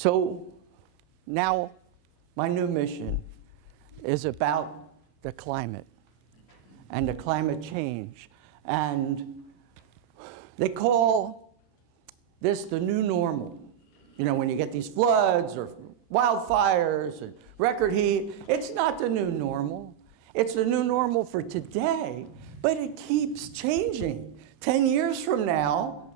So now my new mission is about the climate and the climate change. And they call this the new normal. You know, when you get these floods or wildfires and record heat, it's not the new normal. It's the new normal for today, but it keeps changing. 10 years from now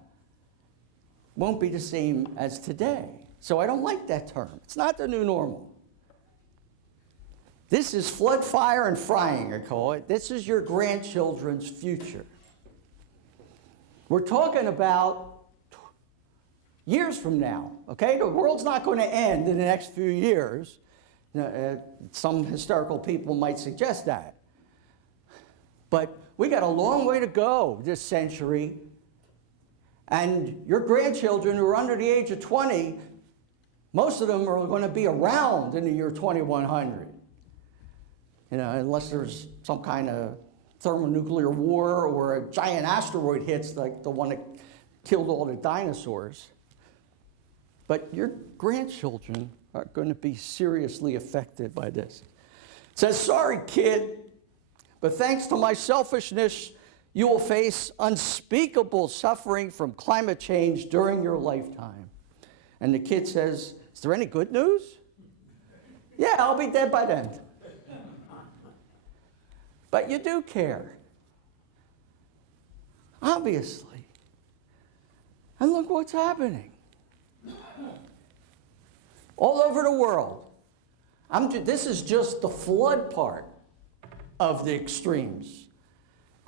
won't be the same as today. So I don't like that term. It's not the new normal. This is flood, fire, and frying, I call it. This is your grandchildren's future. We're talking about years from now, okay? The world's not going to end in the next few years. Some historical people might suggest that. But we got a long way to go this century. And your grandchildren who are under the age of 20, most of them are going to be around in the year 2100. You know, unless there's some kind of thermonuclear war or a giant asteroid hits like the one that killed all the dinosaurs. But your grandchildren are going to be seriously affected by this. It says, sorry, kid, but thanks to my selfishness, you will face unspeakable suffering from climate change during your lifetime. And the kid says, is there any good news? Yeah, I'll be dead by then. But you do care. Obviously. And look what's happening. All over the world. This is just the flood part of the extremes.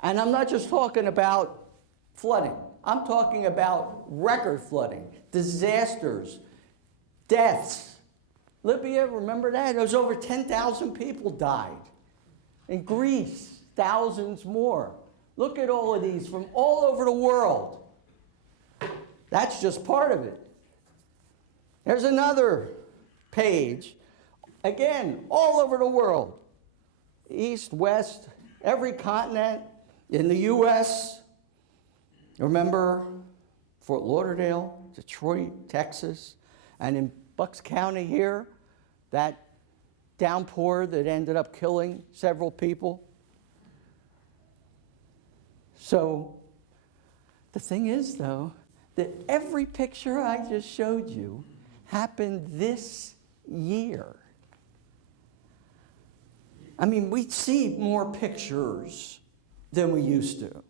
And I'm not just talking about flooding. I'm talking about record flooding, disasters, deaths. Libya, remember that? There was over 10,000 people died. In Greece, thousands more. Look at all of these from all over the world. That's just part of it. There's another page. Again, all over the world. East, west, every continent. In the U.S., remember Fort Lauderdale, Detroit, Texas, and in Bucks County here, that downpour that ended up killing several people. So the thing is, though, that every picture I just showed you happened this year. I mean, we see more pictures than we used to.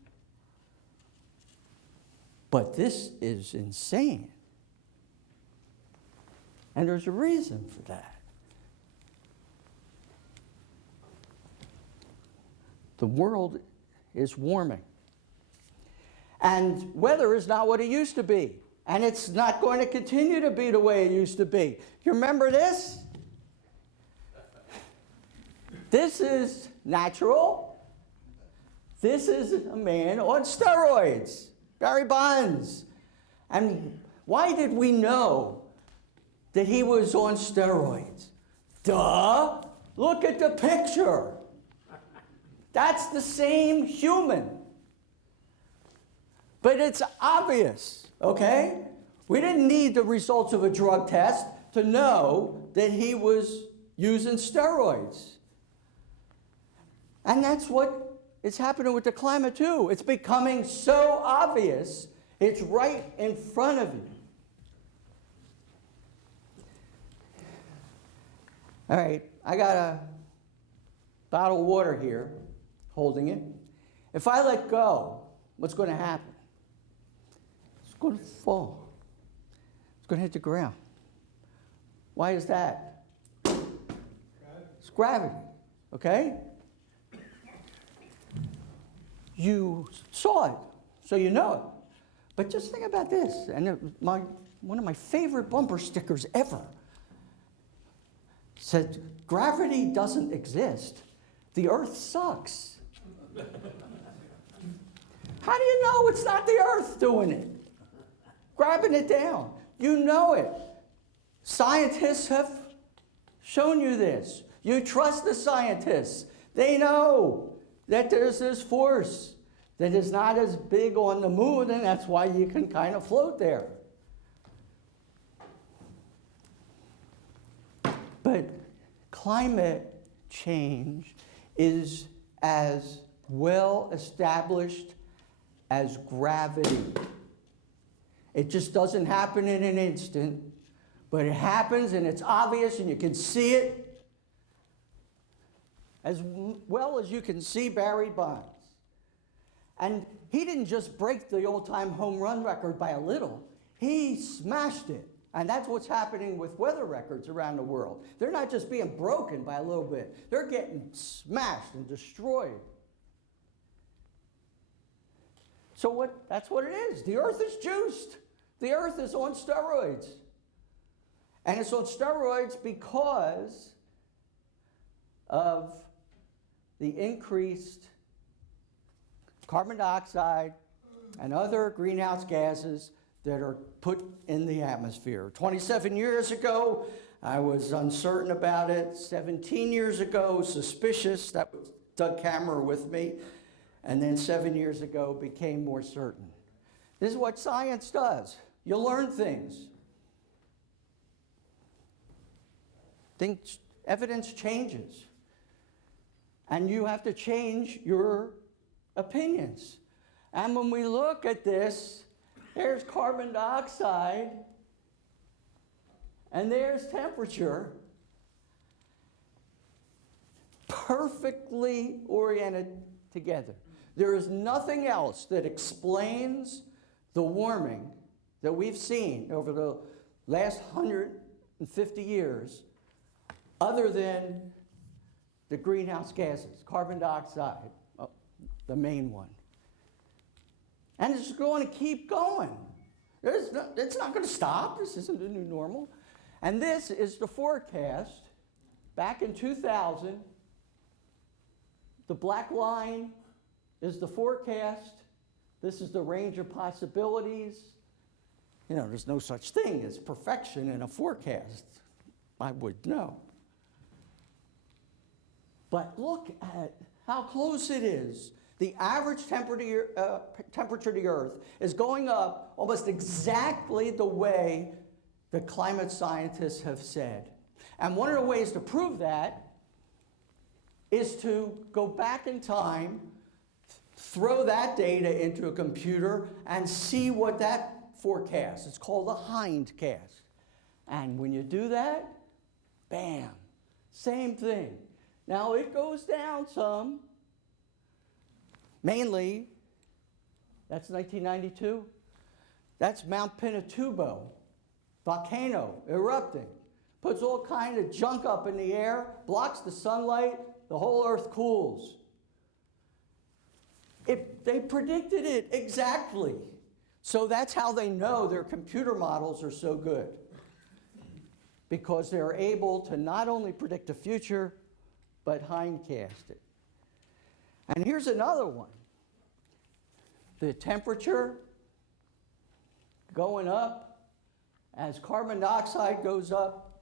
But this is insane. And there's a reason for that. The world is warming. And weather is not what it used to be. And it's not going to continue to be the way it used to be. You remember this? This is natural. This is a man on steroids, Barry Bonds. And why did we know that he was on steroids? Duh! Look at the picture. That's the same human. But it's obvious, okay? We didn't need the results of a drug test to know that he was using steroids. And that's what is happening with the climate too. It's becoming so obvious, it's right in front of you. All right, I got a bottle of water here, holding it. If I let go, what's going to happen? It's going to fall. It's going to hit the ground. Why is that? It's gravity, okay? You saw it, so you know it. But just think about this, and one of my favorite bumper stickers ever said, gravity doesn't exist. The Earth sucks. How do you know it's not the Earth doing it? Grabbing it down. You know it. Scientists have shown you this. You trust the scientists. They know that there's this force that is not as big on the moon, and that's why you can kind of float there. climate change is as well established as gravity. It just doesn't happen in an instant, but it happens and it's obvious and you can see it as well as you can see Barry Bonds. And he didn't just break the all-time home run record by a little, he smashed it. And that's what's happening with weather records around the world. They're not just being broken by a little bit, they're getting smashed and destroyed. So that's what it is. The earth is juiced. The earth is on steroids. And it's on steroids because of the increased carbon dioxide and other greenhouse gases that are put in the atmosphere. 27 years ago, I was uncertain about it. 17 years ago, suspicious. That was Doug Kammerer with me. And then 7 years ago, became more certain. This is what science does. You learn things. Evidence changes. And you have to change your opinions. And when we look at this, there's carbon dioxide, and there's temperature, perfectly oriented together. There is nothing else that explains the warming that we've seen over the last 150 years other than the greenhouse gases, carbon dioxide, the main one. And it's going to keep going. It's not going to stop. This isn't the new normal. And this is the forecast back in 2000. The black line is the forecast. This is the range of possibilities. You know, there's no such thing as perfection in a forecast. I would know. But look at how close it is. The average temperature of the Earth is going up almost exactly the way the climate scientists have said. And one of the ways to prove that is to go back in time, throw that data into a computer, and see what that forecasts. It's called a hindcast. And when you do that, bam, same thing. Now it goes down some. Mainly, that's 1992. That's Mount Pinatubo, volcano erupting. Puts all kind of junk up in the air, blocks the sunlight, the whole earth cools. They predicted it exactly. So that's how they know their computer models are so good. Because they're able to not only predict the future, but hindcast it. And here's another one. The temperature going up as carbon dioxide goes up.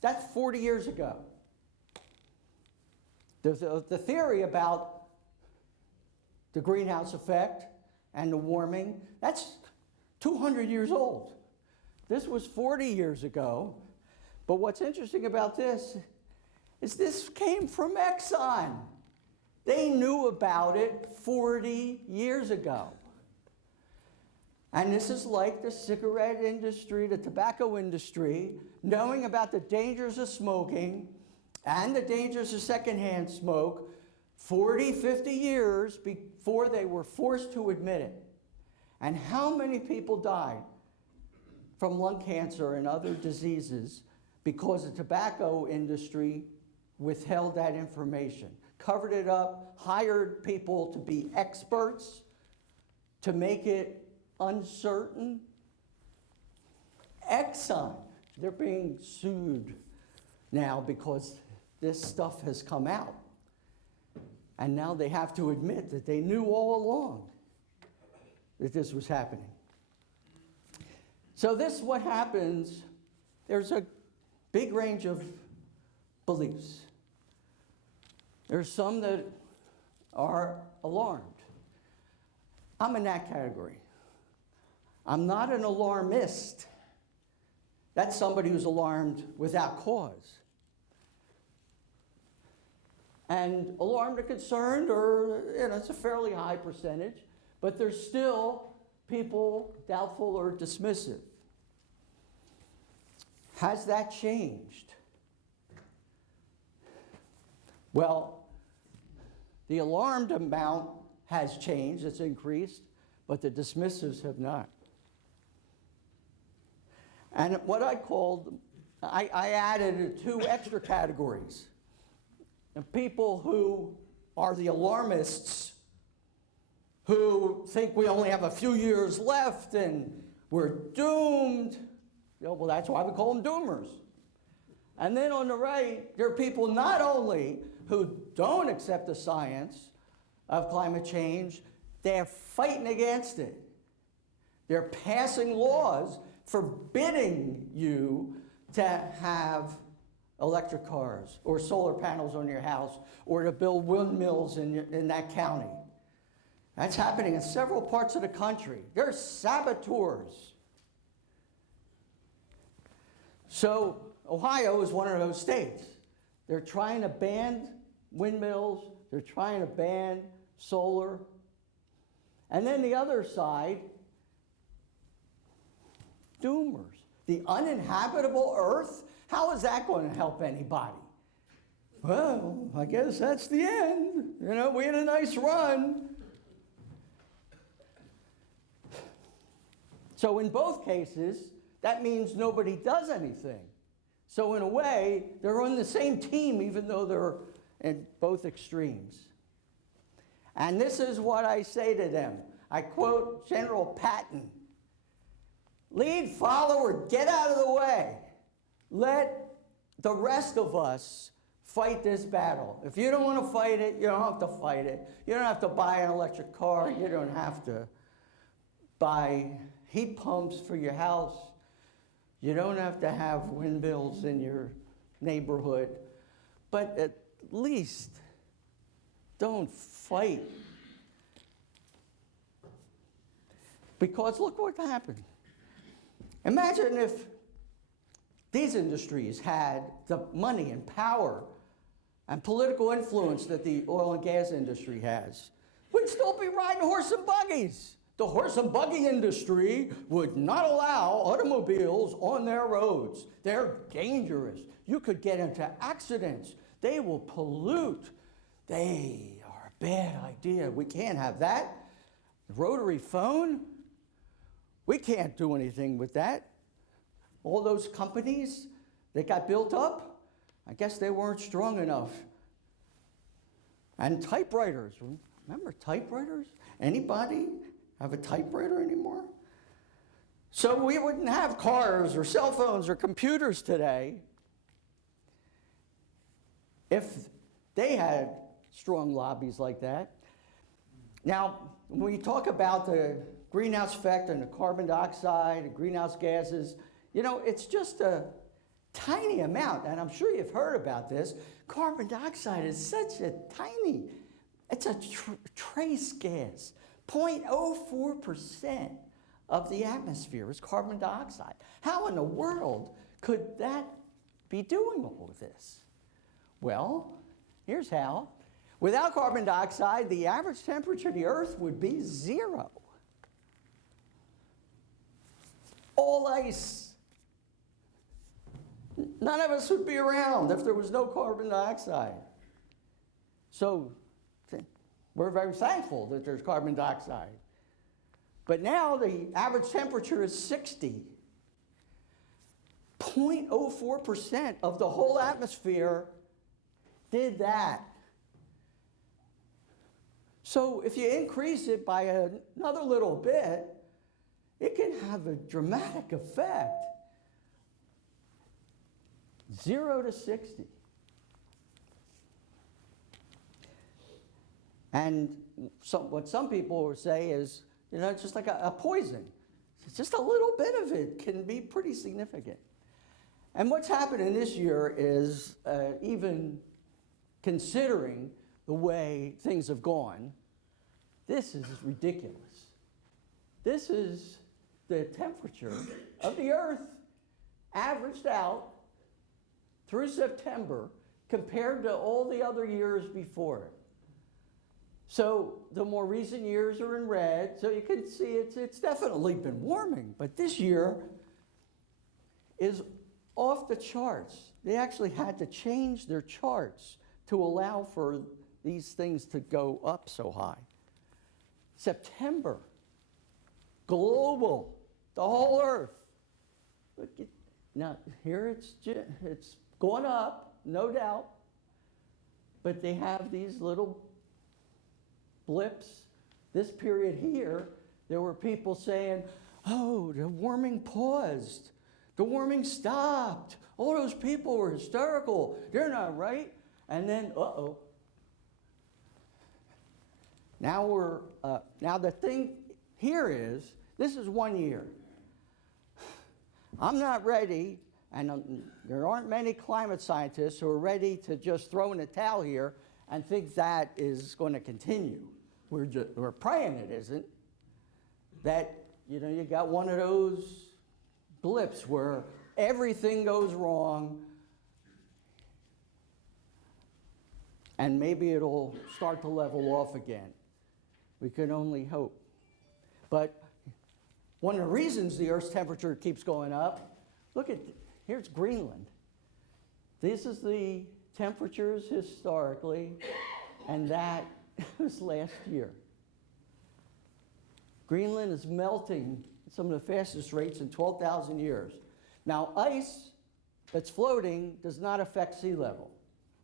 That's 40 years ago. The theory about the greenhouse effect and the warming, that's 200 years old. This was 40 years ago. But what's interesting about this is this came from Exxon. They knew about it 40 years ago. And this is like the cigarette industry, the tobacco industry, knowing about the dangers of smoking and the dangers of secondhand smoke 40, 50 years before they were forced to admit it. And how many people died from lung cancer and other diseases because the tobacco industry withheld that information, covered it up, hired people to be experts to make it uncertain? Exxon, they're being sued now because this stuff has come out. And now they have to admit that they knew all along that this was happening. So this is what happens. There's a big range of beliefs. There's some that are alarmed. I'm in that category. I'm not an alarmist. That's somebody who's alarmed without cause. and alarmed or concerned, or it's a fairly high percentage, but there's still people doubtful or dismissive. Has that changed? Well, the alarmed amount has changed, it's increased, but the dismissives have not. And what I added 2 extra categories. And people who are the alarmists, who think we only have a few years left and we're doomed. Well, that's why we call them doomers. And then on the right, there are people not only who don't accept the science of climate change, they're fighting against it. They're passing laws forbidding you to have electric cars or solar panels on your house or to build windmills in that county. That's happening in several parts of the country. They're saboteurs. So Ohio is one of those states. They're trying to ban windmills. They're trying to ban solar. And then the other side, doomers. The uninhabitable earth, how is that going to help anybody? Well, I guess that's the end. We had a nice run. So in both cases, that means nobody does anything. So in a way, they're on the same team even though they're in both extremes. And this is what I say to them. I quote General Patton. Lead, follow, or get out of the way. Let the rest of us fight this battle. If you don't want to fight it, you don't have to fight it. You don't have to buy an electric car. You don't have to buy heat pumps for your house. You don't have to have windmills in your neighborhood. But at least don't fight. Because look what happened. Imagine if these industries had the money and power and political influence that the oil and gas industry has. We'd still be riding horse and buggies. The horse and buggy industry would not allow automobiles on their roads. They're dangerous. You could get into accidents. They will pollute. They are a bad idea. We can't have that. The rotary phone, we can't do anything with that. All those companies that got built up, I guess they weren't strong enough. And typewriters, remember typewriters? Anybody have a typewriter anymore? So we wouldn't have cars or cell phones or computers today if they had strong lobbies like that. Now, when we talk about the greenhouse effect and the carbon dioxide and greenhouse gases, it's just a tiny amount, and I'm sure you've heard about this. Carbon dioxide is such a tiny, it's a trace gas. 0.04% of the atmosphere is carbon dioxide. How in the world could that be doing all of this? Well, here's how. Without carbon dioxide, the average temperature of the Earth would be 0. All ice. None of us would be around if there was no carbon dioxide. So we're very thankful that there's carbon dioxide. But now the average temperature is 60. 0.04% of the whole atmosphere did that. So if you increase it by another little bit, it can have a dramatic effect. 0 to 60. And what some people will say is, it's just like a poison. It's just a little bit of it can be pretty significant. And what's happening this year is, even considering the way things have gone, this is ridiculous. This is the temperature of the Earth averaged out through September compared to all the other years before it. So the more recent years are in red, so you can see it's definitely been warming, but this year is off the charts. They actually had to change their charts to allow for these things to go up so high. September, global, the whole earth. Look at, now here it's going up, no doubt, but they have these little blips. This period here, there were people saying, oh, the warming paused. The warming stopped. All those people were hysterical. They're not right. And then, uh-oh. Now the thing here is, this is 1 year. I'm not ready, and there aren't many climate scientists who are ready to just throw in a towel here and think that is going to continue. We're praying it isn't. That, you got one of those blips where everything goes wrong, and maybe it'll start to level off again. We can only hope. But one of the reasons the Earth's temperature keeps going up, here's Greenland. This is the temperatures historically, and that was last year. Greenland is melting at some of the fastest rates in 12,000 years. Now, ice that's floating does not affect sea level.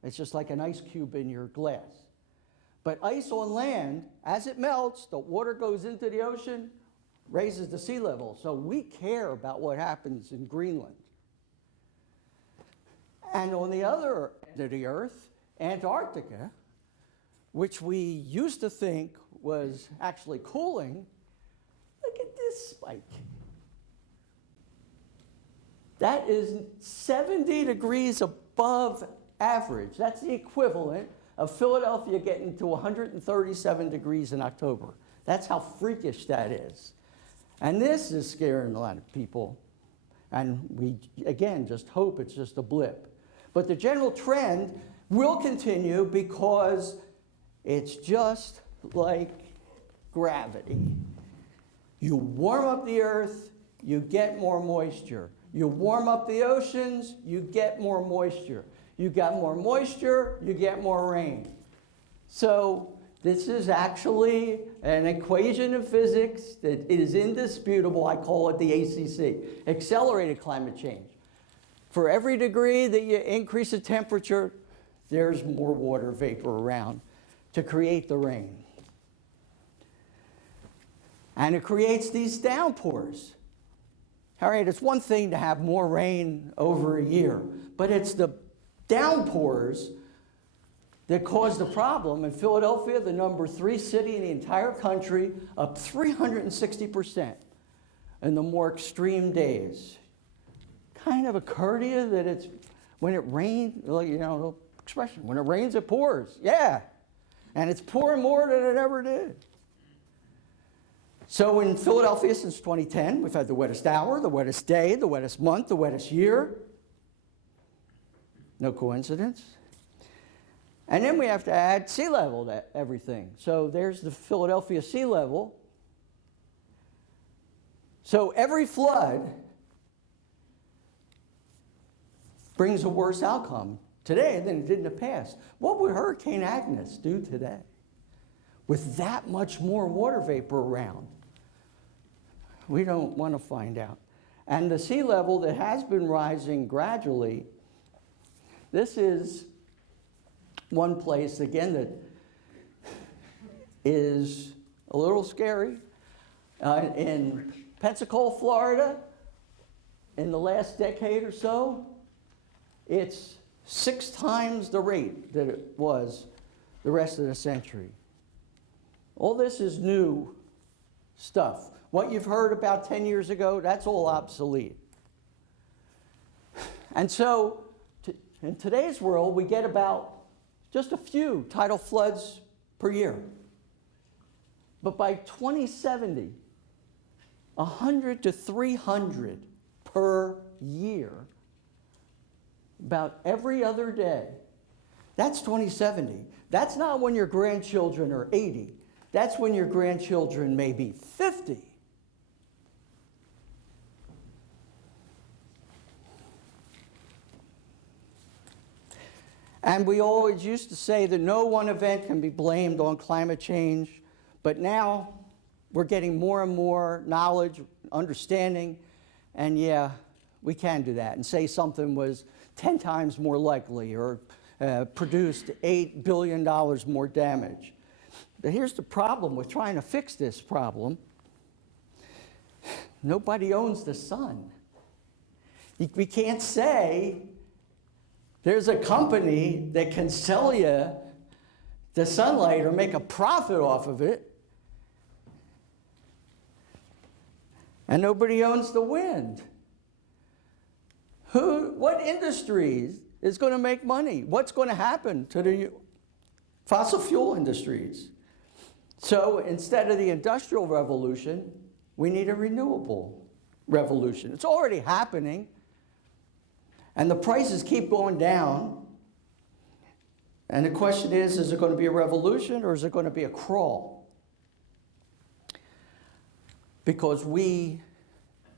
It's just like an ice cube in your glass. But ice on land, as it melts, the water goes into the ocean, raises the sea level. So we care about what happens in Greenland. And on the other end of the Earth, Antarctica, which we used to think was actually cooling, look at this spike. That is 70 degrees above average. That's the equivalent of Philadelphia getting to 137 degrees in October. That's how freakish that is. And this is scaring a lot of people. And we, again, just hope it's just a blip. But the general trend will continue because it's just like gravity. You warm up the earth, you get more moisture. You warm up the oceans, you get more moisture. You got more moisture, you get more rain. So this is actually an equation of physics that is indisputable. I call it the ACC, accelerated climate change. For every degree that you increase the temperature, there's more water vapor around to create the rain. And it creates these downpours. All right, it's one thing to have more rain over a year, but it's the downpours that cause the problem. In Philadelphia, the number 3 city in the entire country, up 360% in the more extreme days. Kind of occur to you that it's when it rains, the expression, when it rains, it pours. Yeah, and it's pouring more than it ever did. So in Philadelphia since 2010, we've had the wettest hour, the wettest day, the wettest month, the wettest year. No coincidence. And then we have to add sea level to everything. So there's the Philadelphia sea level. So every flood brings a worse outcome today than it did in the past. What would Hurricane Agnes do today with that much more water vapor around? We don't want to find out. And the sea level that has been rising gradually, this is one place, again, that is a little scary. In Pensacola, Florida, in the last decade or so, it's 6 times the rate that it was the rest of the century. All this is new stuff. What you've heard about 10 years ago, that's all obsolete. And so, in today's world, we get about just a few tidal floods per year. But by 2070, 100 to 300 per year, about every other day, That's 2070. That's not when your grandchildren are 80. That's when your grandchildren may be 50. And we always used to say that no one event can be blamed on climate change, but now we're getting more and more knowledge, understanding, and yeah, we can do that and say something was 10 times more likely or produced $8 billion more damage. But here's the problem with trying to fix this problem. Nobody owns the sun. We can't say there's a company that can sell you the sunlight or make a profit off of it, and nobody owns the wind. What industries is going to make money? What's going to happen to the fossil fuel industries? So instead of the industrial revolution, we need a renewable revolution. It's already happening. And the prices keep going down. And the question is it going to be a revolution or is it going to be a crawl? Because we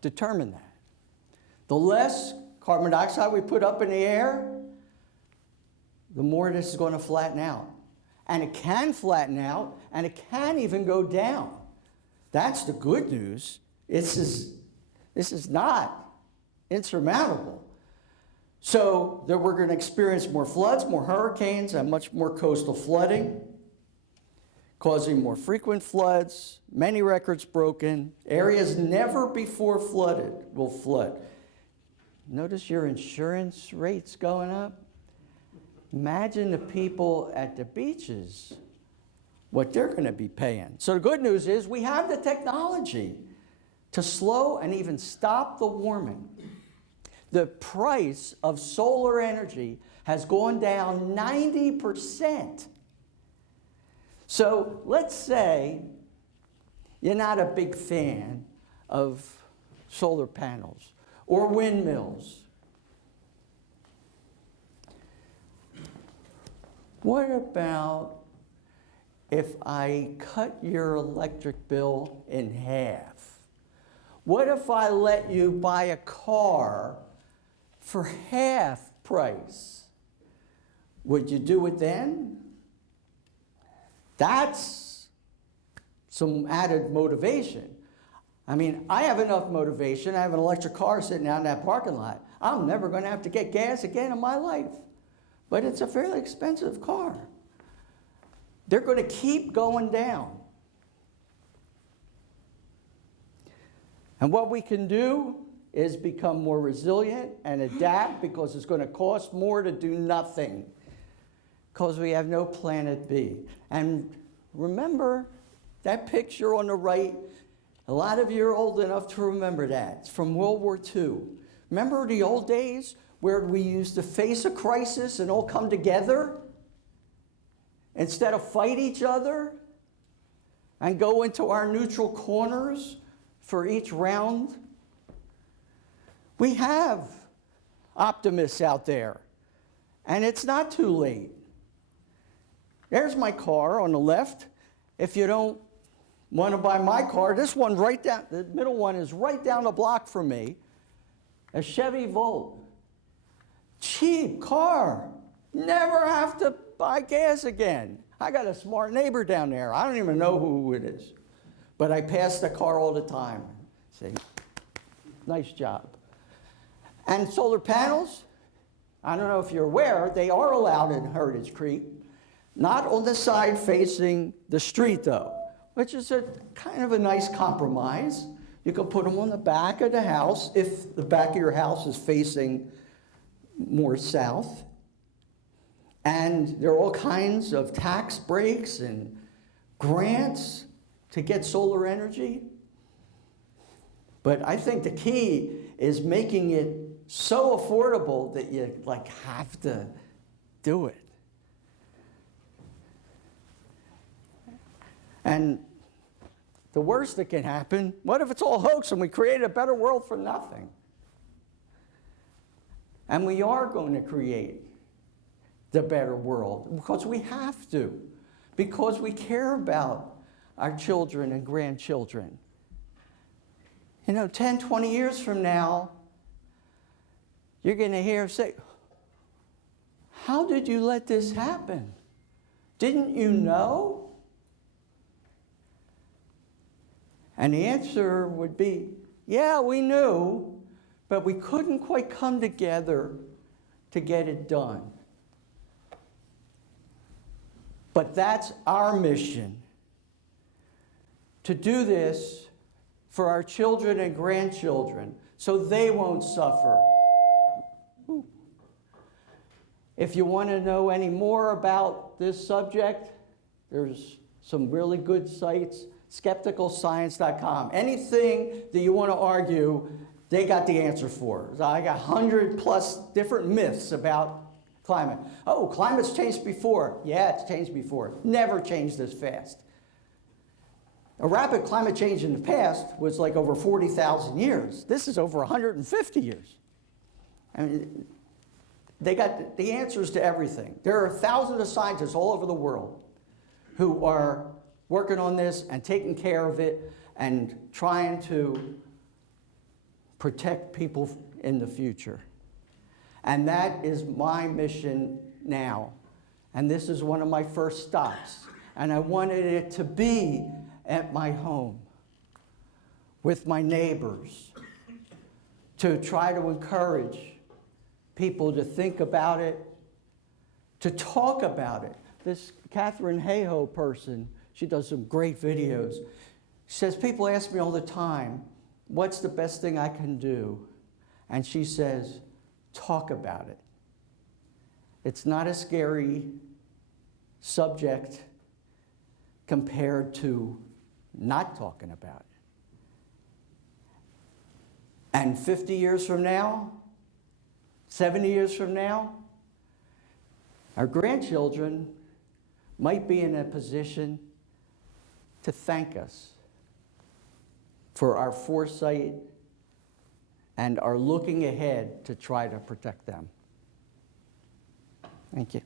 determine that. The less carbon dioxide we put up in the air, the more this is going to flatten out. And it can flatten out, and it can even go down. That's the good news. This is not insurmountable. So that we're going to experience more floods, more hurricanes, and much more coastal flooding, causing more frequent floods, many records broken. Areas never before flooded will flood. Notice your insurance rates going up. Imagine the people at the beaches, what they're going to be paying. So the good news is we have the technology to slow and even stop the warming. The price of solar energy has gone down 90%. So let's say you're not a big fan of solar panels or windmills. What about if I cut your electric bill in half? What if I let you buy a car for half price? Would you do it then? That's some added motivation. I mean, I have enough motivation. I have an electric car sitting out in that parking lot. I'm never going to have to get gas again in my life. But it's a fairly expensive car. They're going to keep going down. And what we can do is become more resilient and adapt, because it's going to cost more to do nothing, because we have no planet B. And remember that picture on the right? A lot of you are old enough to remember that. It's from World War II. Remember the old days where we used to face a crisis and all come together instead of fight each other and go into our neutral corners for each round? We have optimists out there, and it's not too late. There's my car on the left. If you don't want to buy my car, this one right down, the middle one is right down the block from me, a Chevy Volt. Cheap car. Never have to buy gas again. I got a smart neighbor down there. I don't even know who it is. But I pass the car all the time. See? Nice job. And solar panels, I don't know if you're aware, they are allowed in Heritage Creek. Not on the side facing the street, though, which is a kind of a nice compromise. You can put them on the back of the house if the back of your house is facing more south. And there are all kinds of tax breaks and grants to get solar energy. But I think the key is making it so affordable that you have to do it. And the worst that can happen, what if it's all hoax and we created a better world for nothing? And we are going to create the better world, because we have to, because we care about our children and grandchildren. 10, 20 years from now, you're going to hear say, how did you let this happen? Didn't you know? And the answer would be, yeah, we knew, but we couldn't quite come together to get it done. But that's our mission, to do this for our children and grandchildren so they won't suffer. If you want to know any more about this subject, there's some really good sites, skepticalscience.com. Anything that you want to argue, they got the answer for. I got 100+ different myths about climate. Oh, climate's changed before. Yeah, it's changed before. Never changed this fast. A rapid climate change in the past was like over 40,000 years. This is over 150 years. I mean, they got the answers to everything. There are thousands of scientists all over the world who are working on this and taking care of it and trying to protect people in the future. And that is my mission now. And this is one of my first stops. And I wanted it to be at my home with my neighbors to try to encourage people to think about it, to talk about it. This Katharine Hayhoe person, she does some great videos. She says, people ask me all the time, what's the best thing I can do? And she says, talk about it. It's not a scary subject compared to not talking about it. And 50 years from now, 70 years from now, our grandchildren might be in a position to thank us for our foresight and our looking ahead to try to protect them. Thank you.